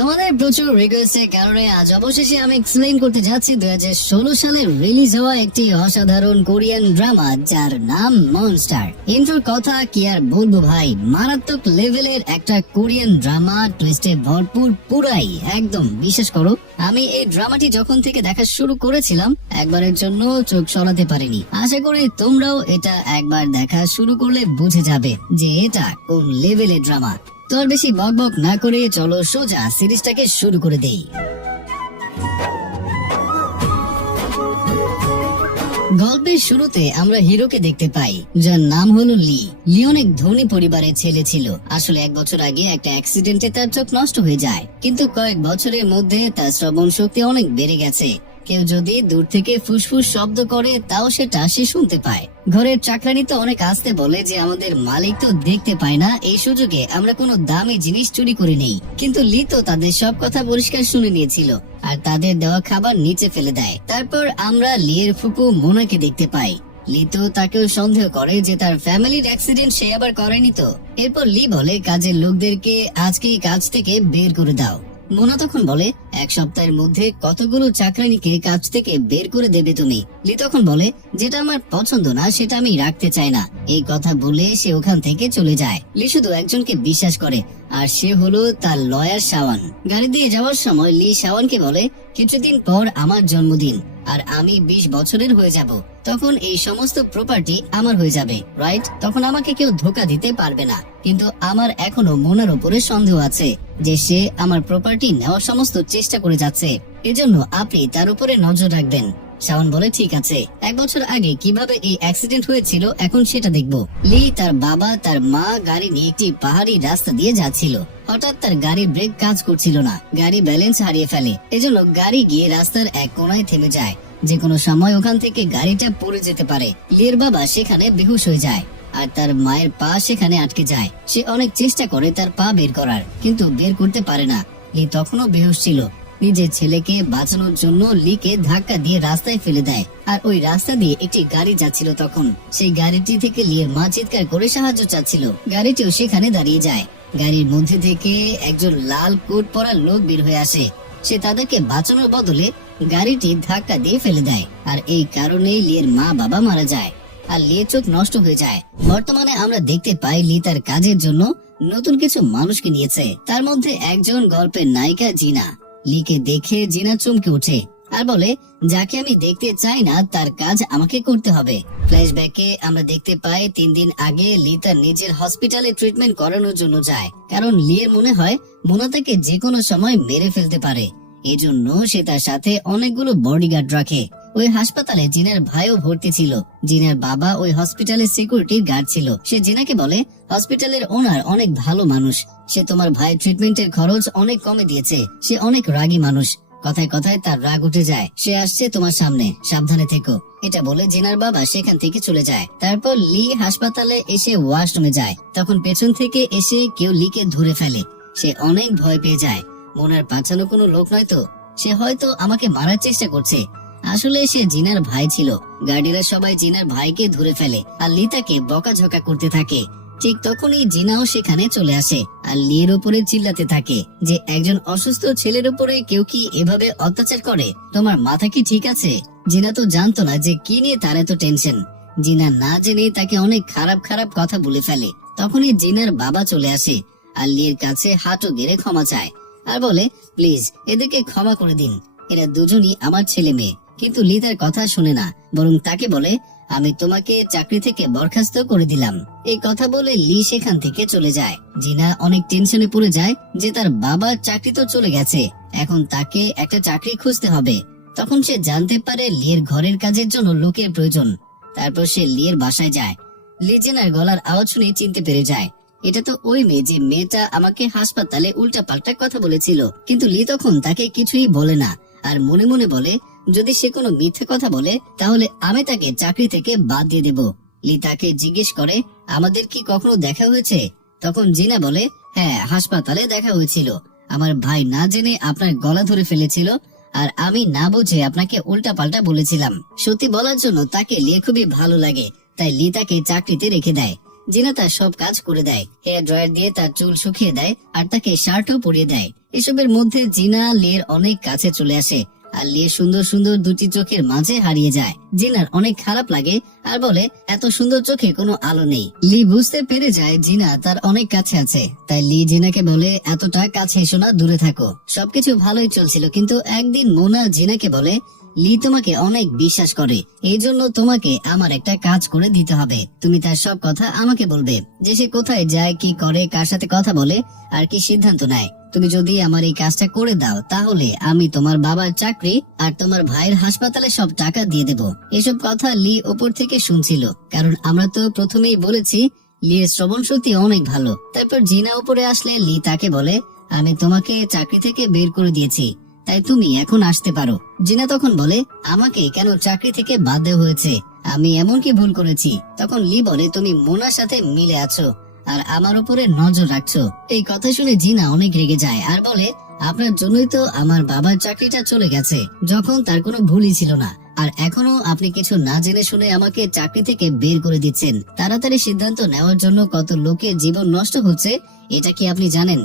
তোমাদের প্রচুর রিকোয়েস্টের কারণে আজ অবশেষে আমি এক্সপ্লেইন করতে যাচ্ছি 2016 সালে রিলিজ হওয়া একটি অসাধারণ কোরিয়ান ড্রামা যার নাম মনস্টার। ইন্ট্রোর কথা কি আর বলবো ভাই, মারাত্মক লেভেলের একটা কোরিয়ান ড্রামা, টুইস্টে ভরপুর, পুরাই একদম। বিশ্বাস করো, আমি এই ড্রামাটি যখন থেকে দেখা শুরু করেছিলাম একবারের জন্য চোখ সরাতে পারিনি। আশা করি তোমরাও এটা একবার দেখা শুরু করলে বুঝে যাবে যে এটা কোন লেভেলের ড্রামা। তো আর বেশি বকবক না করে চলো সোজা সিরিজটাকে শুরু করে দেই। গল্পের শুরুতে আমরা হিরোকে দেখতে পাই, যার নাম হলো লি। লি অনেক ধনী পরিবারের ছেলে ছিল। আসলে 1 বছর আগে একটা অ্যাক্সিডেন্টে তার চোখ নষ্ট হয়ে যায়, কিন্তু কয়েক বছরের মধ্যে তার শ্রবণ শক্তি অনেক বেড়ে গেছে। কেউ যদি দূর থেকে ফুসফুস শব্দ করে তাও সেটা সে শুনতে পায়। ঘরের চাকরানি তো অনেক আস্তে বলে যে আমাদের মালিক তো দেখতে পায় না, এই সুযোগে আমরা কোনো দামি জিনিস চুরি করে নেই। কিন্তু লি তো তাদের সব কথা পরিষ্কার শুনে নিয়েছিল আর তাদের দেওয়া খাবার নিচে ফেলে দেয়। তারপর আমরা লিয়ের ফুপু মোনাকে দেখতে পাই। লি তো তাকেও সন্দেহ করে যে তার ফ্যামিলির অ্যাক্সিডেন্ট সে আবার করেনি তো। এরপর লি বলে কাজের লোকদেরকে আজকেই কাজ থেকে বের করে দাও। মোনা তখন বলে 1 সপ্তাহের মধ্যে কতগুলো চাকরানিকে কাজ থেকে বের করে দেবে তুমি। লি তখন বলে যেটা আমার পছন্দ না সেটা আমি রাখতে চাই না। এই কথা বলে সে ওখান থেকে চলে যায়। লি শুধু একজনকে বিশ্বাস করে, আর সে হলো তার লয়ার শাওয়ান। গাড়ি দিয়ে যাওয়ার সময় লি শাওয়ানকে বলে কিছুদিন পর আমার জন্মদিন আর আমি 20 বছরের হয়ে যাব, তখন এই সমস্ত প্রপার্টি আমার হয়ে যাবে, রাইট? তখন আমাকে কেউ ধোকা দিতে পারবে না। কিন্তু আমার এখনো মোনার উপরে সন্দেহ আছে যে সে আমার প্রপার্টি নেওয়ার সমস্ত চেষ্টা করে যাচ্ছে, এজন্য আপনি তার উপরে নজর রাখবেন। শাওন বলে ঠিক আছে। 1 বছর আগে কিভাবে এই অ্যাক্সিডেন্ট হয়েছিল এখন সেটা দেখব। লি, তার বাবা, তার মা গাড়ি নিয়ে একটি পাহাড়ি রাস্তা দিয়ে যাচ্ছিল। হঠাৎ তার গাড়ির ব্রেক কাজ করছিল না, গাড়ি ব্যালেন্স হারিয়ে ফেলে। এজন্য গাড়ি গিয়ে রাস্তার এক কোণায় থেমে যায়। যে কোনো সময় ওখান থেকে গাড়িটা পড়ে যেতে পারে। লির বাবা সেখানে বেহুশ হয়ে যায় আর তার মায়ের পা সেখানে আটকে যায়। সে অনেক চেষ্টা করে তার পা বের করার, কিন্তু বের করতে পারে না। লি তখনও বেহুশ ছিল। নিজের ছেলেকে বাঁচানোর জন্য লিকে ধাক্কা দিয়ে রাস্তায় ফেলে দেয়। আর ওই রাস্তা দিয়ে একটি গাড়ি যাচ্ছিল। তখন সেই গাড়িটি থেকে লিয়ের মা চিৎকার করে সাহায্য চাচ্ছিল। গাড়িটিও সেখানে দাঁড়িয়ে যায়। গাড়ির মধ্যে থেকে একজন লাল কোট পরা লোক বের হয়ে আসে। সে তাদেরকে বাঁচানোর বদলে গাড়িটি ধাক্কা দিয়ে ফেলে দেয়। আর এই কারণেই লিয়ের মা বাবা মারা যায় আর লিয়ের চোখ নষ্ট হয়ে যায়। বর্তমানে আমরা দেখতে পাই লি তার কাজের জন্য নতুন কিছু মানুষকে নিয়েছে। তার মধ্যে একজন গল্পের নায়িকা জিনা। লিকে দেখে জিনা চমকে ওঠে আর বলে যাকে আমি দেখতে চাই না তার কাজ আমাকে করতে হবে। ফ্ল্যাশব্যাকে আমরা দেখতে পাই 3 দিন আগে লি তার নিজের হসপিটালে ট্রিটমেন্ট করানোর জন্য যায়, কারণ লিয়ের মনে হয় মোনা তাকে যে কোনো সময় মেরে ফেলতে পারে। এজন্য সে তার সাথে অনেকগুলো বডিগার্ড রাখে। ওই হাসপাতালে জিনার ভাইও ভর্তি ছিল। জিনার বাবা ওই হসপিটালের সিকিউরিটির গার্ড ছিল। সে জিনাকে বলে হসপিটালের ওনার অনেক ভালো মানুষ, সে তোমার ভাই ট্রিটমেন্টের খরচ অনেক কমে দিয়েছে। সে অনেক রাগী মানুষ, কথায় কথায় তার রাগ উঠে যায়। সে আসছে তোমার সামনে, সাবধানে থেকো। এটা বলে জিনার বাবা সেখান থেকে চলে যায়। তারপর লি হাসপাতালে এসে ওয়াশরুমে যায়। তখন পেছন থেকে এসে কেউ লিকে ধরে ফেলে। সে অনেক ভয় পেয়ে যায়। মোনার বাঁচানো কোনো লোক নয় তো, সে হয়তো আমাকে মারার চেষ্টা করছে। আসলে সে জিনার ভাই ছিল। গার্ডিরা সবাই জিনার ভাইকে ধরে ফেলে আর লি তাকে বকাঝকা করতে থাকে। ঠিক তখনই জিনাও সেখানে চলে আসে আর লির উপরে চিল্লাতে থাকে যে একজন অসুস্থ ছেলের উপরে কেউ কি এভাবে অত্যাচার করে? তোমার মাথা কি ঠিক আছে? জিনা তো জানতো না যে কি নিয়ে তার এত টেনশন। জিনা না জেনে তাকে অনেক খারাপ খারাপ কথা বলে ফেলে। তখনই জিনার বাবা চলে আসে আর লির কাছে হাঁটু গেড়ে ক্ষমা চায় আর বলে প্লিজ এদেরকে ক্ষমা করে দিন, এরা দুজনই আমার ছেলে মেয়ে। কিন্তু লি তার কথা শুনে না, বরং তাকে বলে আমি তোমাকে চাকরি থেকে বরখাস্ত করে দিলাম। এই কথা বলে লি সেখান থেকে চলে যায়। জিনা অনেক টেনশনে পড়ে যায় যে তার বাবার চাকরি তো চলে গেছে, এখন তাকে একটা চাকরি খুঁজতে হবে। তখন সে জানতে পারে লিয়ের ঘরের কাজের জন্য লোকের প্রয়োজন। তারপর সে লিয়ের বাসায় যায়। লি জিনার গলার আওয়াজ শুনে চিনতে পেরে যায় এটা তো ওই মেয়ে, যে মেয়েটা আমাকে হাসপাতালে উল্টা পাল্টা কথা বলেছিল। কিন্তু লি তখন তাকে কিছুই বলে না আর মনে মনে বলে যদি সে কোনো মিথ্যে কথা বলে তাহলে আমি তাকে চাকরি থেকে বাদ দিয়ে দেব। লি তাকে জিজ্ঞেস করে আমাদের কি কখনো দেখা হয়েছে? তখন জিনা বলে হ্যাঁ, হাসপাতালে দেখা হয়েছিল। আমার ভাই না জেনে আপনার গলা ধরে ফেলেছিল আর আমি না বুঝে আপনাকে উল্টা পাল্টা বলেছিলাম। সত্যি বলার জন্য তাকে লি খুবই ভালো লাগে, তাই লি তাকে চাকরিতে রেখে দেয়। জিনা তার সব কাজ করে দেয়, হেয়ার ড্রায়ার দিয়ে তার চুল শুকিয়ে দেয় আর তাকে শার্টও পরিয়ে দেয়। এসবের মধ্যে জিনা লির অনেক কাছে চলে আসে আর লির সুন্দর সুন্দর দুটি চোখের মাঝে হারিয়ে যায়। জিনার অনেক খারাপ লাগে আর বলে এত সুন্দর চোখে কোনো আলো নেই। লি বুঝতে পেরে যায় জিনা তার অনেক কাছে আছে, তাই লি জিনাকে বলে এতটা কাছে এসো না, দূরে থাকো। সবকিছু ভালোই চলছিল, কিন্তু একদিন মোনা জিনাকে বলে লি তোমাকে অনেক বিশ্বাস করে, এই জন্য তোমাকে আমার একটা কাজ করে দিতে হবে। তুমি তার সব কথা আমাকে বলবে, যে সে কোথায় যায়, কি করে, কার সাথে কথা বলে আর কি সিদ্ধান্ত নেয়। তুমি যদি আমার এই কাজটা করে দাও তাহলে আমি তোমার বাবার চাকরি আর তোমার ভাইয়ের হাসপাতালে সব টাকা দিয়ে দেব। এসব কথা লি ওপর থেকে শুনছিল, কারণ আমরা তো প্রথমেই বলেছি লির শ্রবণ শক্তি অনেক ভালো। তারপর জিনা উপরে আসলে লি তাকে বলে আমি তোমাকে চাকরি থেকে বের করে দিয়েছি, তাই তুমি এখন আসতে পারো। জিনা তখন বলে আমাকে কেন চাকরি থেকে বাদ দেওয়া হয়েছে, আমি এমন কি ভুল করেছি? তখন লি বলে তুমি মোনার সাথে মিলে আছো আর আমার উপরে নজর রাখছো। এই কথা শুনে জিনা অনেক রেগে যায় আর বলে আপনার জন্যই তো আমার বাবার চাকরিটা চলে গেছে, যখন তার কোনো ভুলই ছিল না। আর এখনো আপনি কিছু না জেনে শুনে আমাকে চাকরি থেকে বের করে দিচ্ছেন। তাড়াতাড়ি সিদ্ধান্ত নেওয়ার জন্য কত লোকের জীবন নষ্ট হচ্ছে, এটা কি আপনি জানেন?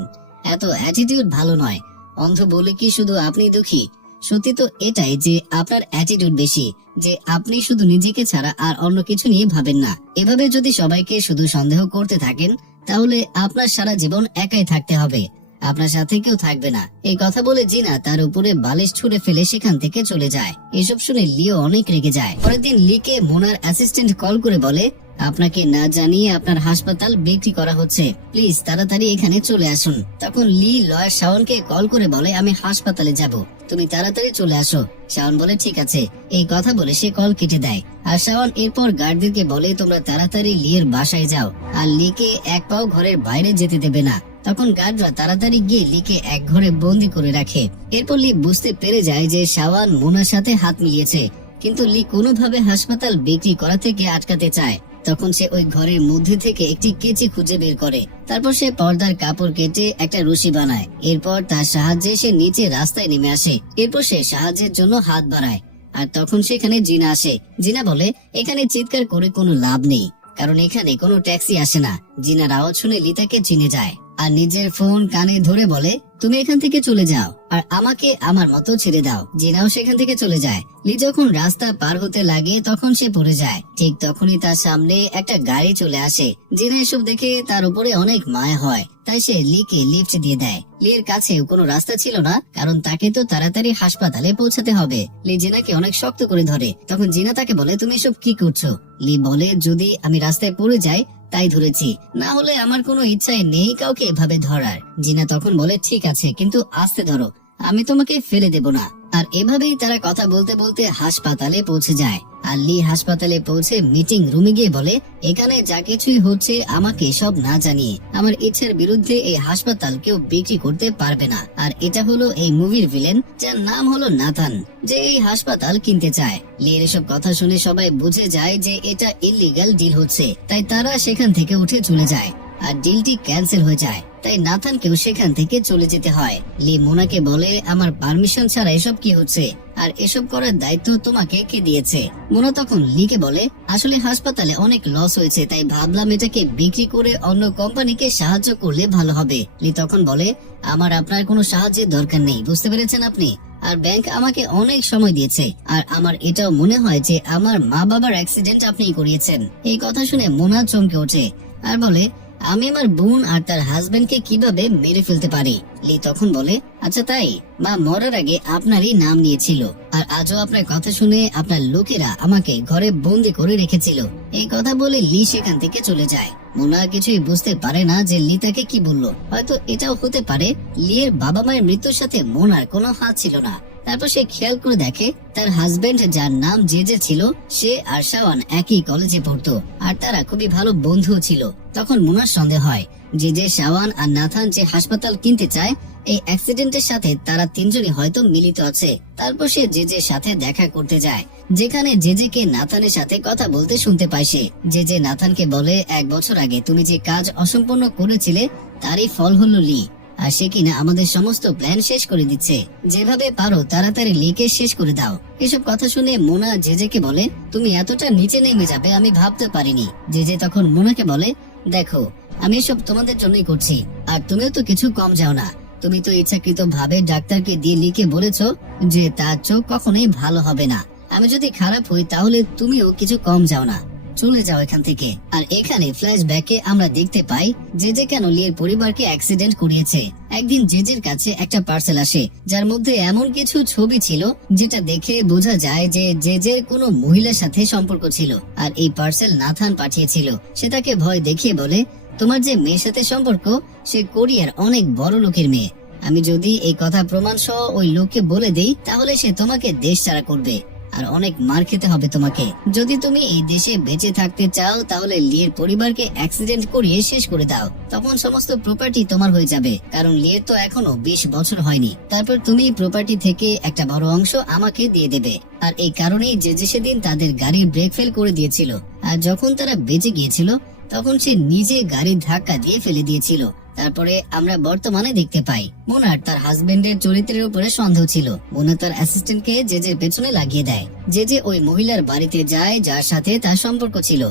এত অ্যাটিটিউড ভালো নয়। অন্ধ বলে কি শুধু আপনি দুঃখী? সত্যি তো এটাই যে আপনার অ্যাটিটিউড বেশি, যে আপনি শুধু নিজেকে ছাড়া আর অন্য কিছু নিয়ে ভাবেন না। এভাবে যদি সবাইকে শুধু সন্দেহ করতে থাকেন তাহলে আপনার সারা জীবন একাই থাকতে হবে, আপনার সাথে কেউ থাকবে না। এই কথা বলে জিনা তার উপরে বালিশ ছুঁড়ে ফেলে সেখান থেকে চলে যায়। এসব শুনে লিও অনেক রেগে যায়। পরের দিন লিকে মোনার অ্যাসিস্ট্যান্ট কল করে বলে আপনাকে না জানিয়ে আপনার হাসপাতাল বিক্রি করা হচ্ছে, প্লিজ তাড়াতাড়ি এখানে চলে আসুন। তখন লি লয়ার শাওনকে কল করে বলে আমি হাসপাতালে যাব, তুমি তাড়াতাড়ি চলে আসো। শাওন বলে ঠিক আছে। এই কথা বলে সে কল কেটে দেয়। আর শাওন এরপর গার্ডদেরকে বলে তোমরা তাড়াতাড়ি লিয়ের বাসায় যাও আর লিকে এক পাও ঘরের বাইরে যেতে দেবে না। তখন গার্ডরা তাড়াতাড়ি গিয়ে লিকে এক ঘরে বন্দি করে রাখে। এরপর লি বুঝতে পেরে যায় যে শাওন মোনার সাথে হাত মিলিয়েছে, কিন্তু লি কোনোভাবে হাসপাতাল বিক্রি করা থেকে আটকাতে চায়। তখন সে ওই ঘরের মধ্যে থেকে একটি কেচি খুঁজে বের করে। তারপর সে পর্দার কাপড় কেটে একটা রশি বানায়। এরপর তার সাহায্যে সে নিচে রাস্তায় নেমে আসে। এরপর সে সাহায্যের জন্য হাত বাড়ায় আর তখন সেখানে জিনা আসে। জিনা বলে এখানে চিৎকার করে কোনো লাভ নেই, কারণ এখানে কোনো ট্যাক্সি আসে না। জিনার আওয়াজ শুনে লিতাকে চিনে যায় আর নিজের ফোন কানে ধরে বলে তুমি এখান থেকে চলে যাও আর আমাকে আমার মতো ছেড়ে দাও। জিনাও সেখান থেকে চলে যায়। লি যখন রাস্তা পার হতে লাগে তখন সে পড়ে যায়। ঠিক তখনই তার সামনে একটা গাড়ি চলে আসে। জিনা এসব দেখে তার উপরে অনেক মায়া হয়, তাই সে লিকে লিফট দিয়ে দেয়। লির কাছে কোনো রাস্তা ছিল না, কারণ তাকে তো তাড়াতাড়ি হাসপাতালে পৌঁছাতে হবে। লি জিনাকে অনেক শক্ত করে ধরে। তখন জিনা তাকে বলে তুমি এসব কি করছো? লি বলে যদি আমি রাস্তায় পড়ে যাই তাই ধরেছি, না হলে আমার কোনো ইচ্ছাই নেই কাউকে এভাবে ধরার। জিনা তখন বলে ঠিক আছে, কিন্তু আস্তে ধরো, আমি তোমাকে ফেলে দেব না। আর এভাবেই তারা কথা বলতে বলতে হাসপাতালে পৌঁছে যায়। আর লি হাসপাতালে পৌঁছে মিটিং রুমে গিয়ে বলে এখানে যা কিছুই হচ্ছে আমাকে সব না জানিয়ে আমার ইচ্ছার বিরুদ্ধে এই হাসপাতাল কেউ বিক্রি করতে পারবে না। আর এটা হলো এই মুভির ভিলেন, যার নাম হলো নাথান, যে এই হাসপাতাল কিনতে চায়। লির এসব কথা শুনে সবাই বুঝে যায় যে এটা ইল্লিগাল ডিল হচ্ছে, তাই তারা সেখান থেকে উঠে চলে যায় আর ডিলটি ক্যান্সেল হয়ে যায়। তাই নাথানকেও সেখান থেকে চলে যেতে হয়। লি মোনাকে বলে আমার পারমিশন ছাড়া এসব কি হচ্ছে আর এসব করার দায়িত্ব তোমাকে কে দিয়েছে? মোনা তখন লিকে বলে আসলে হাসপাতালে অনেক লস হয়েছে, তাই ভাবলাম এটাকে বিক্রি করে অন্য কোম্পানিকে সাহায্য করলে ভালো হবে। লি তখন বলে আমার আপনার কোনো সাহায্যের দরকার নেই, বুঝতে পেরেছেন আপনি? আর ব্যাংক আমাকে অনেক সময় দিয়েছে আর আমার এটাও মনে হয় যে আমার মা বাবার অ্যাক্সিডেন্ট আপনি করিয়েছেন। এই কথা শুনে মোনা চমকে ওঠে আর বলে আমি আমার বোন আর তার হাজবেন্ডকে কিভাবে মেরে ফেলতে পারি? লি তখন বলে আচ্ছা তাই, মা মরার আগে আপনারই নাম নিয়েছিল আর আজও আপনার কথা শুনে আপনার লোকেরা আমাকে ঘরে বন্দি করে রেখেছিল। এই কথা বলে লি সেখান থেকে চলে যায়। মোনা কিছুই বুঝতে পারে না যে লি তাকে কি বললো। হয়তো এটাও হতে পারে লিয়ের বাবা মায়ের মৃত্যুর সাথে মোনার কোনো হাত ছিল না। তারপর সে খেয়াল করে দেখে তার হাজবেন্ড যার নাম জেজে ছিল, সে আর শাওন একই কলেজে পড়তো আর তারা খুবই ভালো বন্ধু ছিল। তখন মোনার সন্দেহ হয় জেজে, শাওন আর নাথান যে হাসপাতাল কিনতে চায় এই অ্যাক্সিডেন্টের সাথে তারা তিনজনই হয়তো মিলিত আছে। তারপর সে জেজের সাথে দেখা করতে যায়, যেখানে জেজেকে নাথানের সাথে কথা বলতে শুনতে পায় সে। জেজে নাথানকে বলে 1 বছর আগে তুমি যে কাজ অসম্পূর্ণ করেছিলে তারই ফল হলো লি, আর সে কিনা আমাদের সমস্ত প্ল্যান শেষ করে দিচ্ছে। যেভাবে পারো তাড়াতাড়ি লিকে শেষ করে দাও। এসব কথা শুনে মোনা জেজেকে বলে তুমি এতটা নিচে নেমে যাবে আমি ভাবতে পারিনি। জেজে তখন মোনাকে বলে দেখো আমি এসব তোমাদের জন্যই করছি আর তুমিও তো কিছু কম যাও না, তুমি তো ইচ্ছাকৃত ভাবে ডাক্তারকে দিয়ে লিখে বলেছো যে তার চোখ কখনোই ভালো হবে না। আমি যদি খারাপ হই তাহলে তুমিও কিছু কম যাও না, চলে যাও এখান থেকে। আর এখানে ফ্ল্যাশব্যাকে আমরা দেখতে পাই যে কেন লির পরিবারকে অ্যাক্সিডেন্ট করিয়েছে। একদিন জেজের কাছে একটা পার্সেল আসে যার মধ্যে এমন কিছু ছবি ছিল যেটা দেখে বোঝা যায় যে জেজের কোনো মহিলার সাথে সম্পর্ক ছিল। আর এই পার্সেল নাথান পাঠিয়েছিল। সে তাকে ভয় দেখিয়ে বলে, তোমার যে মেয়ের সাথে সম্পর্ক সে কোরিয়ার অনেক বড় লোকের মেয়ে। আমি যদি এই কথা প্রমাণ সহ ওই লোককে বলে দেই তাহলে সে তোমাকে দেশ ছাড়া করবে আর অনেক মার খেতে হবে তোমাকে। যদি তুমি এই দেশে বেঁচে থাকতে চাও তাহলে লিয়ের পরিবারকে অ্যাক্সিডেন্ট করিয়ে শেষ করে দাও, তখন সমস্ত প্রপার্টি তোমার হয়ে যাবে। কারণ লিয়ের তো এখনো 20 বছর হয়নি। তারপর তুমি প্রপার্টি থেকে একটা বড় অংশ আমাকে দিয়ে দেবে। আর এই কারণেই যে সেদিন তাদের গাড়ির ব্রেক ফেল করে দিয়েছিল, আর যখন তারা বেঁচে গিয়েছিল তখন সে নিজে গাড়ির ধাক্কা দিয়ে ফেলে দিয়েছিল। তারপরে আমরা বর্তমানে দেখতে পাই মোনার তার হাজবেন্ডের চরিত্রের উপরে সন্দেহ ছিল। মোনা তার অ্যাসিস্ট্যান্টকে জেজের পেছনে লাগিয়ে দেয়। জেজে ওই মহিলার বাড়িতে যায় যার সাথে তার সম্পর্ক ছিল,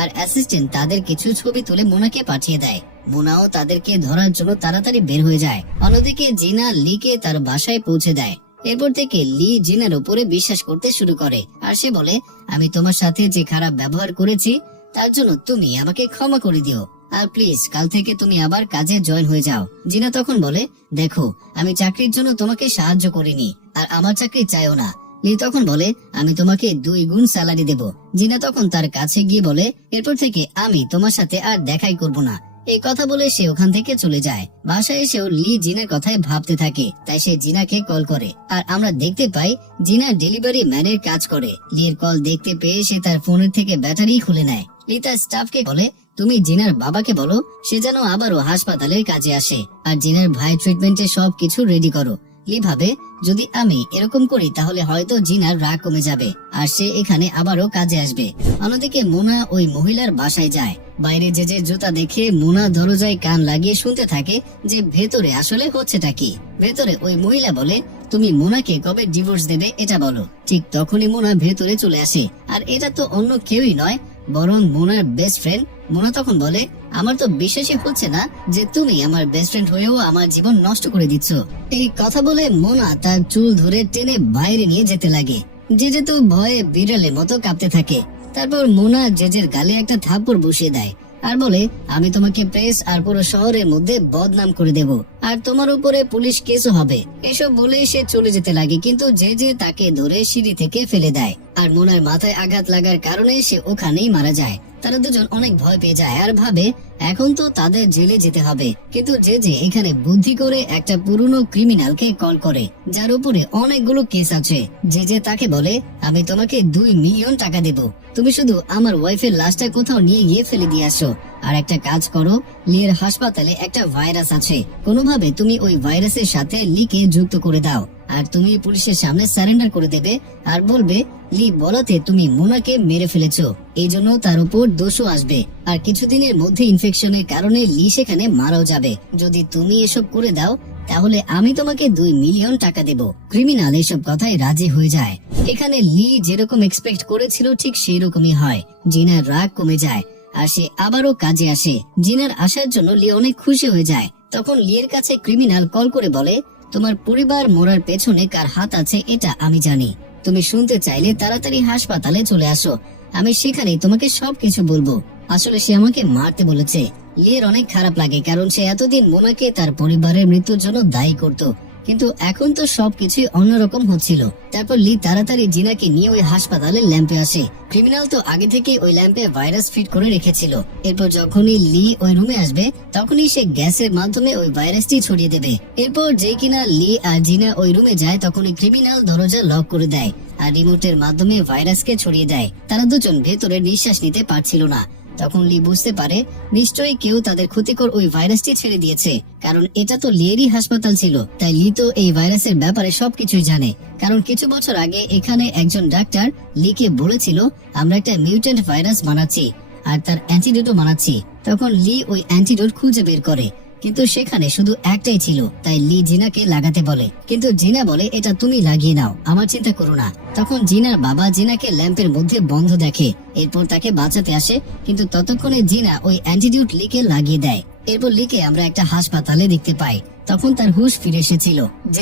আর অ্যাসিস্ট্যান্ট তাদের কিছু ছবি তুলে মোনাকে পাঠিয়ে দেয়। মোনাও তাদেরকে ধরার জন্য তাড়াতাড়ি বের হয়ে যায়। অন্যদিকে জিনা লিকে তার বাসায় পৌঁছে দেয়। এরপর থেকে লি জিনার উপরে বিশ্বাস করতে শুরু করে, আর সে বলে, আমি তোমার সাথে যে খারাপ ব্যবহার করেছি তার জন্য তুমি আমাকে ক্ষমা করে দিও, আর প্লিজ কাল থেকে তুমি আবার কাজে জয়েন হয়ে যাও। জিনা তখন বলে, দেখো আমি চাকরির জন্য তোমাকে সাহায্য করিনি, আর আমার চাকরি চাইও না। লি তখন বলে, আমি তোমাকে 2 গুণ স্যালারি দেব। জিনা তখন তার কাছে গিয়ে বলে, এরপর থেকে আমি তোমার সাথে আর দেখাই করব না। এই কথা বলে সে ওখান থেকে চলে যায়। বাসায় এসেও লি জিনার কথায় ভাবতে থাকে, তাই সে জিনাকে কল করে। আর আমরা দেখতে পাই জিনা ডেলিভারি ম্যানের কাজ করে। লির কল দেখতে পেয়ে সে তার ফোনের থেকে ব্যাটারি খুলে নেয়। লি তার স্টাফকে বলে, তুমি জিনার বাবাকে বলো সে যেন আবারও হাসপাতালের কাজে আসে, আর জিনার ভাই ট্রিটমেন্টে সবকিছু রেডি করো। লি ভাবে, যদি আমি এরকম করি তাহলে হয়তো জিনার রাগ কমে যাবে আর সে এখানে আবারও কাজে আসবে। অন্যদিকে মোনা ওই মহিলার বাসায় যায়। বাইরে যে জুতা দেখে মোনা দরজায় কান লাগিয়ে শুনতে থাকে যে ভেতরে আসলে হচ্ছেটা কি। ভেতরে ওই মহিলা বলে, তুমি মোনাকে কবে ডিভোর্স দেবে এটা বলো। ঠিক তখনই মোনা ভেতরে চলে আসে, আর এটা তো অন্য কেউই নয় বরং মোনার বেস্ট ফ্রেন্ড। মোনা তখন বলে, আমার তো বিশ্বাসই হচ্ছে না যে তুমি আমার বেস্ট ফ্রেন্ড হয়েও আমার জীবন নষ্ট করে দিচ্ছ। এই কথা বলে মোনা তার চুল ধরে টেনে বাইরে নিয়ে যেতে লাগে। জেজে তো ভয়ে বিড়ালের মতো কাঁপতে থাকে। তারপর মোনা জেজের গালে একটা থাপ্পড় বসিয়ে দেয় আর বলে, আমি তোমাকে প্রেস আর পুরো শহরের মধ্যে বদনাম করে দেব, আর তোমার উপরে পুলিশ কেসও হবে। এসব বলে সে চলে যেতে লাগে, কিন্তু জেজে তাকে ধরে সিঁড়ি থেকে ফেলে দেয়। আর মোনার মাথায় আঘাত লাগার কারণে সে ওখানেই মারা যায়। তারা দুজন অনেক ভয় পেয়ে যায় আর ভাবে এখন তো তাদের জেলে যেতে হবে। কিন্তু জেজে এখানে বুদ্ধি করে একটা পুরনো ক্রিমিনালকে কল করে যার উপরে অনেকগুলো কেস আছে। জেজে তাকে বলে, আমি তোমাকে 2 মিলিয়ন টাকা দেব, তুমি শুধু আমার ওয়াইফের লাশটা কোথাও নিয়ে গিয়ে ফেলে দিয়ে আসো। আর একটা কাজ করো, লির হাসপাতালে একটা ভাইরাস আছে, কোনোভাবে তুমি ওই ভাইরাসের সাথে লিকে যুক্ত করে দাও, আর তুমি পুলিশের সামনে সারেন্ডার করে দেবে আর বলবে লি বলাতে তুমি মোনাকে মেরে ফেলেছো, এই জন্য তার উপর দোষও আসবে। আর কিছুদিনের মধ্যে ইনফেকশনের কারণে লি সেখানে মারাও যাবে। যদি তুমি এসব করে দাও তাহলে আমি তোমাকে 2 মিলিয়ন টাকা দেব। ক্রিমিনাল এসব কথায় রাজি হয়ে যায়। এখানে লি যেরকম এক্সপেক্ট করেছিল ঠিক সেই রকমই হয়। জিনার রাগ কমে যায় আর সে আবারও কাজে আসে। জিনার আসার জন্য লি অনেক খুশি হয়ে যায়। তখন লিয়ের কাছে ক্রিমিনাল কল করে বলে, তোমার পরিবার মরার পেছনে কার হাত আছে এটা আমি জানি, তুমি শুনতে চাইলে তাড়াতাড়ি হাসপাতালে চলে আসো, আমি সেখানেই তোমাকে সবকিছু বলবো। আসলে সে আমাকে মারতে বলেছে। লিয়ের অনেক খারাপ লাগে কারণ সে এতদিন মোনাকে তার পরিবারের মৃত্যুর জন্য দায়ী করত, কিন্তু এখন তো সবকিছুই অন্যরকম হচ্ছিল। তারপর লি তাড়াতাড়ি জিনাকে নিয়ে ওই হাসপাতালে ল্যাম্পে আসে। ক্রিমিনাল তো আগে থেকে ওই ল্যাম্পে ভাইরাস ফিট করে রেখেছিল। এরপর যখনই লি ওই রুমে আসবে তখনই সে গ্যাসের মাধ্যমে ওই ভাইরাসটি ছড়িয়ে দেবে। এরপর যে কিনা লি আর জিনা ওই রুমে যায় তখনই ক্রিমিনাল দরজা লক করে দেয় আর রিমোটের মাধ্যমে ভাইরাসকে ছড়িয়ে দেয়। তারা দুজন ভেতরে নিঃশ্বাস নিতে পারছিল না। তখন লি বুঝতে পারে নিশ্চয়ই কেউ তাদের ক্ষতিকর ওই ভাইরাসটি ছেড়ে দিয়েছে, কারণ এটা তো লিয়েরই হাসপাতাল ছিল। তাই লি তো এই ভাইরাসের ব্যাপারে সবকিছুই জানে, কারণ কিছু বছর আগে এখানে একজন ডাক্তার লিকে বলেছিল আমরা একটা মিউট্যান্ট ভাইরাস বানাচ্ছি আর তার অ্যান্টিডোটও বানাচ্ছি। তখন লি ওই অ্যান্টিডোট খুঁজে বের করে, কিন্তু সেখানে শুধু একটাই ছিল। তাই লি জিনাকে লাগাতে বলে, কিন্তু জিনা বলে এটা তুমি লাগিয়ে নাও, আমার চিন্তা করো না। তখন জিনার বাবা জিনাকে ল্যাম্পের মধ্যে বন্ধ দেখে, এরপর তাকে বাঁচাতে আসে, কিন্তু ততক্ষণে জিনা ওই অ্যান্টিডিউট লিকে লাগিয়ে দেয়। এরপর লিকে আমরা একটা হাসপাতালে দেখতে পাই। তখন তার হুঁশ ফিরে এসেছিল।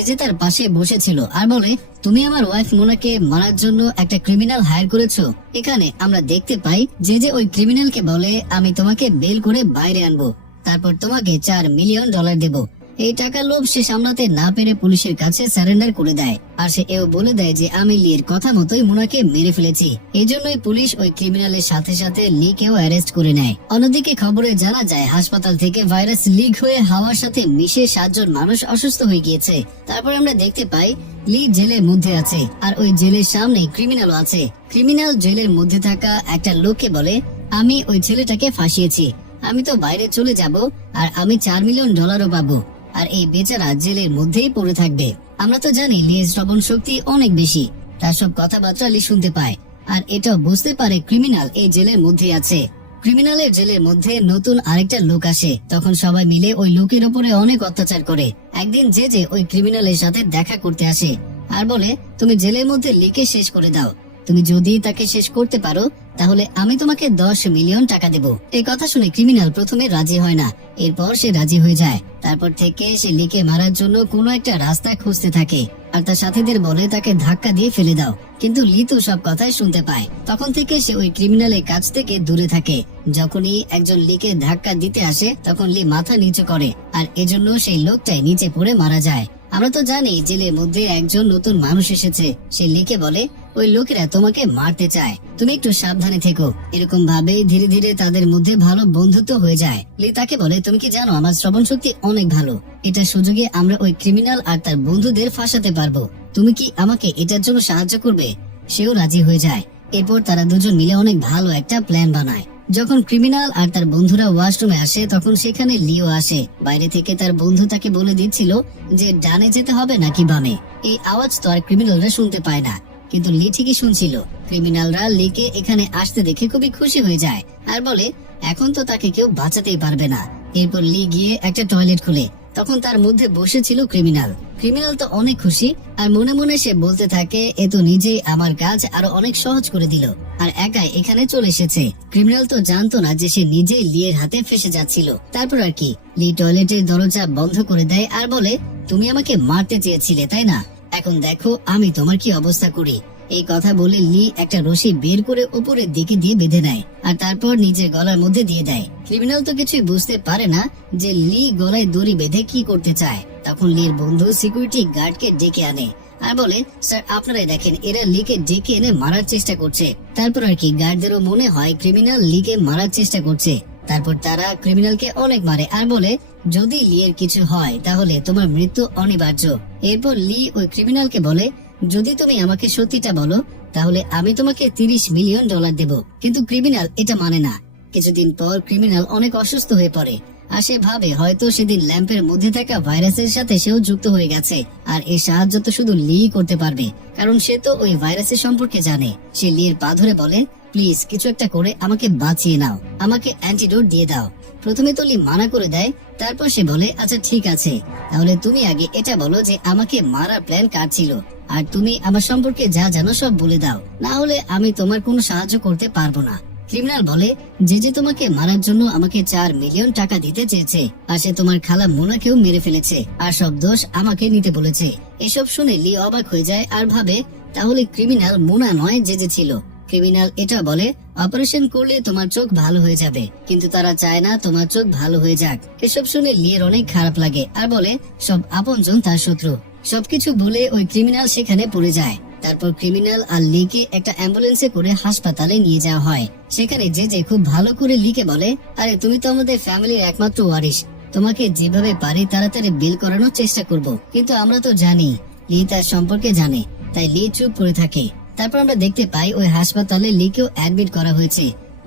যে তার পাশে বসেছিল আর বলে, তুমি আমার ওয়াইফ মোনাকে মারার জন্য একটা ক্রিমিনাল হায়ার করেছো। এখানে আমরা দেখতে পাই যে ওই ক্রিমিনালকে বলে, আমি তোমাকে বেল করে বাইরে আনবো, তারপর তোমাকে $4 মিলিয়ন দেবো। এই টাকার লোভ সে সামলাতে না পেরে পুলিশের কাছে সারেন্ডার করে দেয়। আর সে এও বলে দেয় যে আমি লির কথা মতোই মোনাকে মেরে ফেলেছি। এই জন্যই পুলিশ ওই ক্রিমিনালের সাথে সাথে লিকেও অ্যারেস্ট করে নেয়। অন্যদিকে খবরে জানা যায় হাসপাতাল থেকে ভাইরাস লিক হয়ে হাওয়ার সাথে মিশে 7 জন মানুষ অসুস্থ হয়ে গিয়েছে। তারপর আমরা দেখতে পাই লি জেলের মধ্যে আছে আর ওই জেলের সামনে ক্রিমিনালও আছে। ক্রিমিনাল জেলের মধ্যে থাকা একটা লোককে বলে, আমি ওই ছেলেটাকে ফাঁসিয়েছি, আমি তো বাইরে চলে যাব আর আমি $4 মিলিয়ন পাবো, আর এই বেচারা জেলের মধ্যেই পড়ে থাকবে। আমরা তো জানি লির শ্রবণ শক্তি অনেক বেশি, তার সব কথাবার্তা লি শুনতে পায় আর এটাও বুঝতে পারে ক্রিমিনাল এই জেলের মধ্যে আছে। ক্রিমিনালের জেলের মধ্যে নতুন আরেকটা লোক আসে। তখন সবাই মিলে ওই লোকের উপরে অনেক অত্যাচার করে। একদিন যে ওই ক্রিমিনালের সাথে দেখা করতে আসে আর বলে, তুমি জেলের মধ্যে লিকে শেষ করে দাও, তুমি যদি তাকে শেষ করতে পারো তাহলে আমি তোমাকে $10 মিলিয়ন দেব। এই কথা শুনে ক্রিমিনাল প্রথমে রাজি হয় না, এরপর সে রাজি হয়ে যায়। তারপর থেকে সে লিকে মারার জন্য কোনো একটা রাস্তা খুঁজতে থাকে আর তার সাথীদের বলে তাকে ধাক্কা দিয়ে ফেলে দাও। কিন্তু লি তো সব কথাই শুনতে পায়। তখন থেকে সে ওই ক্রিমিনালের কাছ থেকে দূরে থাকে। যখনই একজন লিকে ধাক্কা দিতে আসে তখন লি মাথা নিচু করে আর এজন্য সেই লোকটাই নিচে পড়ে মারা যায়। আমরা তো জানি জেলের মধ্যে একজন নতুন মানুষ এসেছে। সে লিকে বলে, ওই লোকেরা তোমাকে মারতে চায়, তুমি একটু সাবধানে থেকো। এরকম ভাবে ধীরে ধীরে তাদের মধ্যে ভালো বন্ধুত্ব হয়ে যায়। লি তাকে বলে, তুমি কি জানো আমার শ্রবণ শক্তি অনেক ভালো, এটা সুযোগে আমরা ওই ক্রিমিনাল আর তার বন্ধুদের ফাঁসাতে পারবো, তুমি কি আমাকে এটার জন্য সাহায্য করবে? সেও রাজি হয়ে যায়। এরপর তারা দুজন মিলে অনেক ভালো একটা প্ল্যান বানায়। যখন ক্রিমিনাল আর তার বন্ধুরা ওয়াশরুমে আসে তখন সেখানে লিও আসে। বাইরে থেকে তার বন্ধু তাকে বলে দিচ্ছিল যে ডানে যেতে হবে নাকি বামে। এই আওয়াজ তো আর ক্রিমিনালরা শুনতে পায় না, কিন্তু লি ঠিকই শুনছিল। ক্রিমিনালরা লিকে এখানে আসতে দেখে খুবই খুশি হয়ে যায় আর বলে, এখন তো তাকে কেউ বাঁচাতেই পারবে না। এরপর লি গিয়ে একটা টয়লেট খুলে, তখন তার মধ্যে বসেছিল ক্রিমিনাল। ক্রিমিনাল তো অনেক খুশি আর মনে মনে সে বলতে থাকে, এ তো নিজেই আমার কাজ আরো অনেক সহজ করে দিল আর একাই এখানে চলে এসেছে। ক্রিমিনাল তো জানতো না যে সে নিজেই লিয়ের হাতে ফেসে যাচ্ছিল। তারপর আর কি, লি টয়লেটের দরজা বন্ধ করে দেয় আর বলে, তুমি আমাকে মারতে চেয়েছিলে তাই না, এখন দেখো আমি তোমার কি অবস্থা করি। এই কথা বলে লি একটা রশি বের করে উপরের দিকে দিয়ে বেঁধে নেয় আর তারপর নিজের গলার মধ্যে দিয়ে দেয়। ক্রিমিনাল তো কিছুই বুঝতে পারে না যে লি গলায় দড়ি বেঁধে কি করতে চায়। তখন লির বন্ধু সিকিউরিটি গার্ডকে ডেকে আনে আর বলে, স্যার আপনারাই দেখেন, এরা লিকে ডেকে এনে মারার চেষ্টা করছে। তারপর আর কি গার্ডদেরও মনে হয় ক্রিমিনাল লিকে মারার চেষ্টা করছে। তারপর তারা ক্রিমিনালকে অনেক মারে আর বলে, যদি লিয়ের কিছু হয় তাহলে তোমার মৃত্যু অনিবার্য। এরপর লি ওই ক্রিমিনালকে বলে, যদি তুমি আমাকে সত্যিটা বলো তাহলে আমি তোমাকে $30 মিলিয়ন দেব। কিন্তু ক্রিমিনাল এটা মানে না। কিছুদিন পর ক্রিমিনাল অনেক অসুস্থ হয়ে পড়ে আর সে ভাবে হয়তো সেদিন ল্যাম্পের মধ্যে থাকা ভাইরাসের সাথে সেও যুক্ত হয়ে গেছে আর এই সাহায্য তো শুধু লি করতে পারবে, কারণ সে তো ওই ভাইরাসের সম্পর্কে জানে। সে লির পা ধরে বলে, প্লিজ কিছু একটা করে আমাকে বাঁচিয়ে নাও, আমাকে অ্যান্টিডোট দিয়ে দাও। প্রথমে তো লি মানা করে দেয়, তারপর সে বলে, আচ্ছা ঠিক আছে, তাহলে তুমি আগে এটা বলো যে আমাকে মারার প্ল্যান কার ছিল, আর তুমি আমার সম্পর্কে যা জানো সব বলে দাও, না হলে আমি তোমার কোনো সাহায্য করতে পারবো না। ক্রিমিনাল বলে, যে তোমাকে মারার জন্য আমাকে $4 মিলিয়ন দিতে চেয়েছে আর সে তোমার খালা মোনাকেও মেরে ফেলেছে আর সব দোষ আমাকে নিতে বলেছে। এসব শুনে লি অবাক হয়ে যায় আর ভাবে তাহলে ক্রিমিনাল মোনা নয় যে ছিল। ক্রিমিনাল এটা বলে, অপারেশন করলে তোমার চোখ ভালো হয়ে যাবে, কিন্তু তারা চায় না তোমার চোখ ভালো হয়ে যাক। এসব শুনে লিয়ের অনেক খারাপ লাগে আর বলে সব আপনজন তার শত্রু। সবকিছু বলে ওই ক্রিমিনাল সেখানে পড়ে যায়। তারপর ক্রিমিনাল আর লিকে একটা অ্যাম্বুলেন্সে করে হাসপাতালে নিয়ে যাওয়া হয়। সেখানে যে খুব ভালো করে লিকে বলে, আরে তুমি তো আমাদের ফ্যামিলির একমাত্র ওয়ারিশ, তোমাকে যেভাবে পারি তাড়াতাড়ি বিল করানোর চেষ্টা করব। কিন্তু আমরা তো জানি লি তার সম্পর্কে জানে, তাই লি চুপ করে থাকে। তারপর আমরা দেখতে পাই ওই হাসপাতালে লিকেও অ্যাডমিট করা হয়েছে।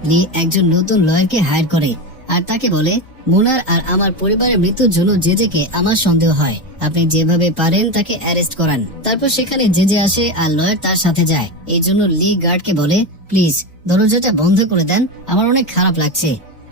লি একজন নতুন লয়ারকে হায়ার করে আর তাকে বলে, মোনার আর আমার পরিবারের মৃত্যুর জন্য জেজেকে আমার সন্দেহ হয়, আপনি যেভাবে পারেন তাকে অ্যারেস্ট করান। তারপর সেখানে জেজে আসে আর লয়ার তার সাথে যায়। এই জন্য লি গার্ডকে বলে, প্লিজ দরজাটা বন্ধ করে দেন, আমার অনেক খারাপ লাগছে।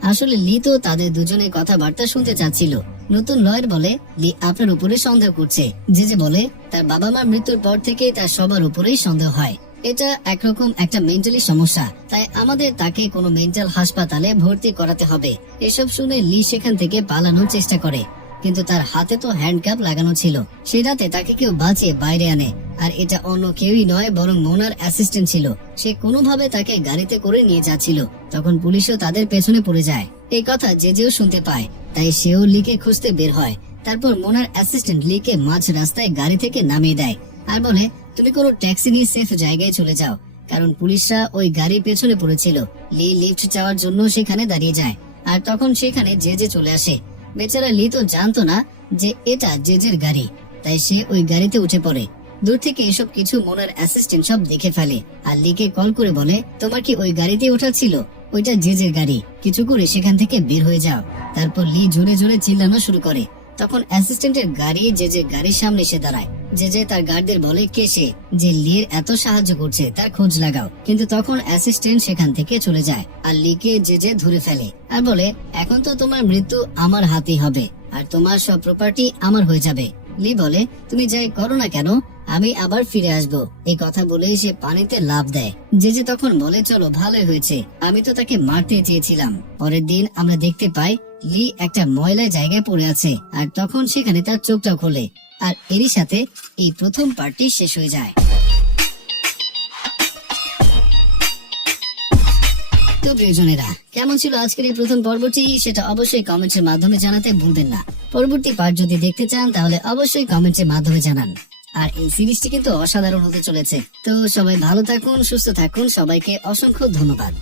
আসলে লি তো তাদের দুজনের কথাবার্তা শুনতে চাচ্ছিল। নতুন লয়ার বলে, লি আপনার উপরে সন্দেহ করছে। জেজে বলে, তার বাবা মার মৃত্যুর পর থেকে তার সবার উপরেই সন্দেহ হয়। এটা একরকম একটা মেন্টালি সমস্যা, তাই আমাদের তাকে কোনো মেন্টাল হাসপাতালে ভর্তি করাতে হবে। এসব শুনে লি সেখান থেকে পালানোর চেষ্টা করে, কিন্তু তার হাতে তো হ্যান্ডকাপ লাগানো ছিল। সে রাতে তাকে কেউ বাঁচিয়ে বাইরে আনে, আর এটা অন্য কেউই নয় বরং মোনার অ্যাসিস্ট্যান্ট ছিল। সে কোনোভাবে তাকে গাড়িতে করে নিয়ে যাচ্ছিল, তখন পুলিশও তাদের পেছনে পড়ে যায়। এই কথা জেজেও শুনতে পায়, তাই সেও লিকে খুঁজতে বের হয়। তারপর মোনার অ্যাসিস্ট্যান্ট লিকে মাঝ রাস্তায় গাড়ি থেকে নামিয়ে দেয় আর বলে, তুমি কোনো ট্যাক্সি নিয়ে সেফ জায়গায় চলে যাও, কারণ পুলিশরা ওই গাড়ির পেছনে পড়েছিল। লি লিফট চাওয়ার জন্য সেখানে দাঁড়িয়ে যায়, আর তখন সেখানে জেজে চলে আসে। বেচারা লি তো জানতো না যে এটা জেজের গাড়ি, তাই সে ওই গাড়িতে উঠে পড়ে। দূর থেকে এসব কিছু মোনার অ্যাসিস্ট্যান্ট সব দেখে ফেলে, আর লিকে কল করে বলে, তোমার কি ওই গাড়িতে ওঠা ছিল? ওইটা জেজের গাড়ি, কিছু করে সেখান থেকে বের হয়ে যাও। তারপর লি জোরে জোরে চিল্লানো শুরু করে। তখন অ্যাসিস্ট্যান্টের গাড়ি জেজের গাড়ির সামনে এসে দাঁড়ায়। জেজে তার গার্ডদের বলে, কে সে যে লির এত সাহায্য করছে, তার খোঁজ লাগাও। কিন্তু তখন অ্যাসিস্ট্যান্ট সেখান থেকে চলে যায়, আর লিকে জেজে ধরে ফেলে আর বলে, এখন তো তোমার মৃত্যু আমার হাতেই হবে, আর তোমার সব প্রপার্টি আমার হয়ে যাবে। লি বলে, তুমি যাই করো না কেন, আমি আবার ফিরে আসবো। এই কথা বলে সে পানিতে লাফ দেয়। জেজে তখন বলে, চলো ভালোই হয়েছে, আমি তো তাকে মারতে চেয়েছিলাম। পরের দিন আমরা দেখতে পাই লি একটা ময়লা জায়গায় পড়ে আছে, আর তখন সেখানে তার চোখটা খোলে। আর এরই সাথে এই প্রথম পার্টটি শেষ হয়ে যায়। তো প্রিয়জনেরা, কেমন ছিল আজকের এই প্রথম পর্বটি, সেটা অবশ্যই কমেন্টের মাধ্যমে জানাতে ভুলবেন না। পরবর্তী পার্ট যদি দেখতে চান তাহলে অবশ্যই কমেন্টের মাধ্যমে জানান। আর এই সিরিজটি কিন্তু অসাধারণ হতে চলেছে। তো সবাই ভালো থাকুন, সুস্থ থাকুন, সবাইকে অসংখ্য ধন্যবাদ।